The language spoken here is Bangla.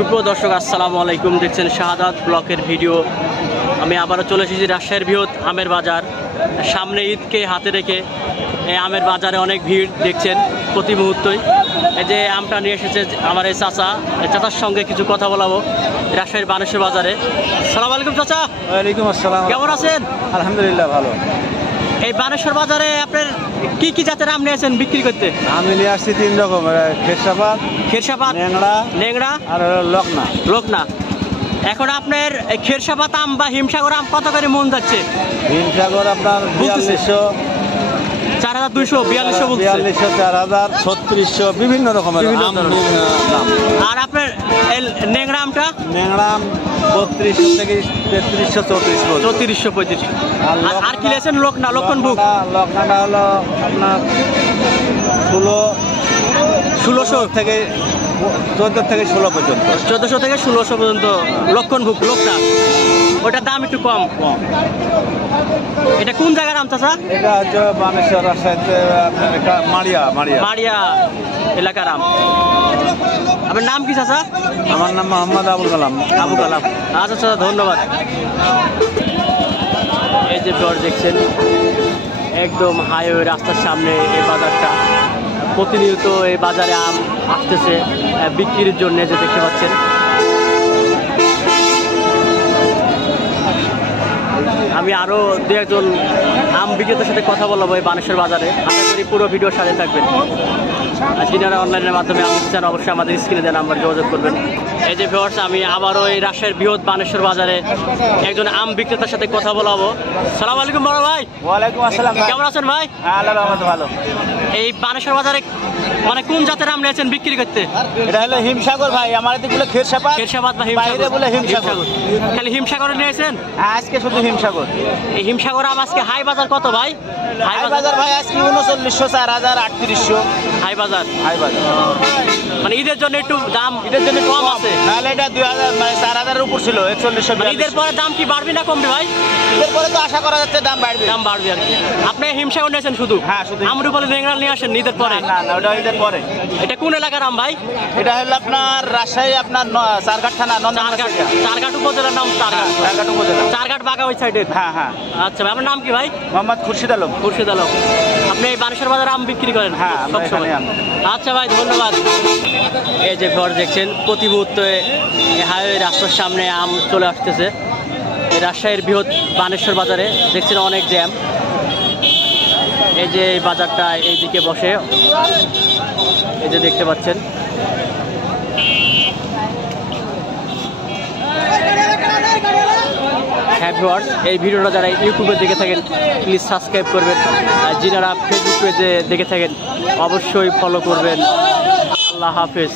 সুপ্রিয় দর্শক আসসালামু আলাইকুম, দেখছেন শাহাদাত ব্লকের ভিডিও। আমি আবারও চলে এসেছি রাজশাহীর বৃহৎ আমের বাজার। সামনে ঈদকে হাতে রেখে এই আমের বাজারে অনেক ভিড় দেখছেন প্রতি মুহূর্তই। এই যে আমটা নিয়ে এসেছে আমার এই চাচার সঙ্গে কিছু কথা বলাবো রাজশাহীর বানেশ্বর বাজারে। সালাম আলাইকুম চাচা। ওয়ালাইকুম আসসালাম। কেমন আছেন? আলহামদুলিল্লাহ ভালো। এই বানেশ্বর বাজারে আপনার কি কি জাতের আম নিয়েছেন বিক্রি করতে? আমি নিয়ে আসছি 3 রকমের, খেরসাপাত, ন্যাংরা আর লোকনা। এখন আপনার খেরসাপাত আম বা হিমসাগর আম কত করে মন যাচ্ছে? হিমসাগর আপনার 4200, 4200, 4200, 4000, 3600 বিভিন্ন রকমের আম। আর আপনার ন্যাংরা আমটা? ন্যাংরা আম 3200 থেকে 3300, 3400, 3500। আর কি লেছেন? লক্ষণ বুক। লক্ষণটা হলো আপনার 1600 থেকে 14 থেকে 16 পর্যন্ত। 1400 থেকে 1600 পর্যন্ত লক্ষণ বুক লোকটা। ওটার দাম একটু কম। এটা কোন জায়গার আম চাচা? এটা হচ্ছে বানেশ্বর রাজশাহীতে মাড়িয়া এলাকার আম। আপনার নাম কি চাচা? আমার নাম মোহাম্মদ আবুল কালাম। আচ্ছা চাচা, ধন্যবাদ। এই যে ব্লগ দেখছেন একদম হাইওয়ে রাস্তার সামনে এই বাজারটা। প্রতিনিয়ত এই বাজারে আম আসতেছে বিক্রির জন্য, যে দেখতে পাচ্ছেন। আমি আরও দু একজন আম বিক্রেতার সাথে কথা বলবো এই বানেশ্বর বাজারে। আশা করি পুরো ভিডিওর সাথে থাকবেন। আর যিনারা অনলাইনের মাধ্যমে আম নিতে চান অবশ্যই আমাদের স্ক্রিনে দেওয়া নাম্বার যোগাযোগ করবেন। এই যে ভিউয়ার্স, আমি আবারও এই রাজশাহীর বৃহৎ বানেশ্বর বাজারে একজন আম বিক্রেতার সাথে কথা বলাবো। সালাম আলাইকুম বড় ভাই। ওয়ালাইকুম আসসালাম। কেমন আছেন ভাই? আল্লাহর রহমতে ভালো। এই বানেশ্বর বাজারে মানে কোন জাতের আম নিয়েছেন বিক্রি করতে? এটা হলো হিমসাগর ভাই, আমার এদিকে খেরসাপাত বা হিমসাগর। বলে হিমসাগর। খালি হিমসাগর নিয়েছেন? আজকে শুধু হিমসাগর। এই হিমসাগর আম আজকে হাই বাজার কত ভাই? হাই বাজার ভাই আজকে 3900, 4000, 3800 হাই বাজার। মানে ঈদের জন্য একটু দাম কম আছে। নাহলে এটা 2000 মানে 4000 এর উপর ছিল, 4100। ঈদের পরে দাম কি বাড়বে না কমবে ভাই? ঈদের পরে তো আশা করা যাচ্ছে দাম বাড়বে আর কি। আপনি হিমসাগর নিয়েছেন শুধু? হ্যাঁ শুধু। আমরু বলে ন্যাংরা নিয়ে আসেন ঈদের পরে? না ওটা ঈদের পরে। এটা কোন এলাকার আম ভাই? এটা হলো আপনার রাজশাহী, আপনার চারঘাট থানা, চারঘাট উপজেলার নাম। চারঘাট উপজেলা, চারঘাট বাগা ওই সাইডে। হ্যাঁ। আচ্ছা ভাই, আপনার নাম কি ভাই? মোহাম্মদ খুরশিদ আলম। আপনি এই বানেশ্বর বাজারে আম বিক্রি করেন? হ্যাঁ সবসময়। আচ্ছা ভাই, ধন্যবাদ। এই যে ঘর দেখছেন প্রতি মুহূর্তে হাইওয়ে রাস্তার সামনে আম চলে আসতেছে এই রাজশাহীর বৃহৎ বানেশ্বর বাজারে। দেখছেন অনেক জ্যাম। এই যে এই বাজারটা এইদিকে বসে, এই যে দেখতে পাচ্ছেন। হ্যাঁ ভিউয়ার্স, এই ভিডিওটা যারা ইউটিউবে দেখে থাকেন প্লিজ সাবস্ক্রাইব করবেন। আর যারা ফেসবুক পেজে দেখে থাকেন অবশ্যই ফলো করবেন। আল্লাহ হাফেজ।